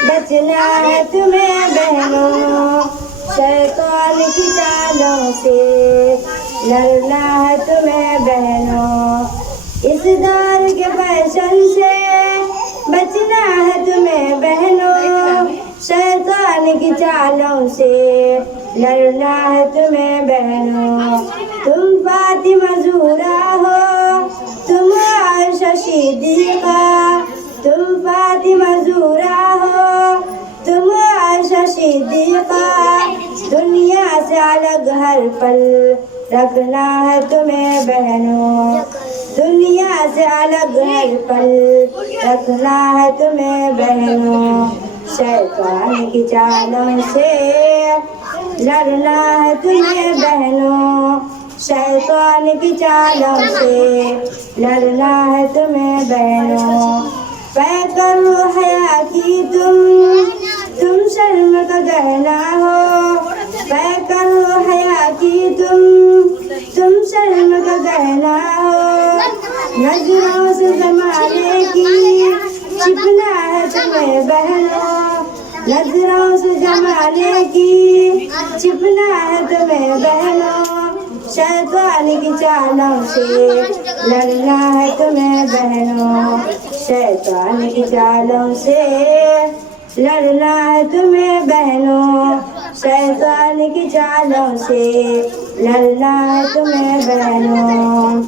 बचना है तुम्हें बहनों शैतान की चालों से, लड़ना है तुम्हें बहनों इस दौर के फैशन से। बचना है तुम्हें बहनों शैतान की चालों से, लड़ना है तुम्हें बहनों। तुम फातिमा ज़हरा हो, तुम आयशा सिद्दीक़ा, तुम फातिमा ज़हरा हो, तुम आयशा सिद्दीक़ा। दुनिया से अलग हर पल रखना है तुम्हें बहनों, दुनिया से अलग हर पल रखना है तुम्हें बहनों। शैतान की चालों से लड़ना है तुम्हें बहनों, शैतान की चालों से लड़ना है तुम्हें बहनों। पैकर हया की तुम शर्म का गहना हो, पैकर हया की तुम शर्म का गहना हो। नजरों से जमाने की छिपना है तुम्हें बहनों, नजरों से जमाने की छिपना है तुम्हें बहनों। शैतान की चालों से लड़ना है तुम्हें बहनों, शैतान की चालों से लड़ना है तुम्हें बहनों, शैतान की चालों से लड़ना है तुम्हें बहनों।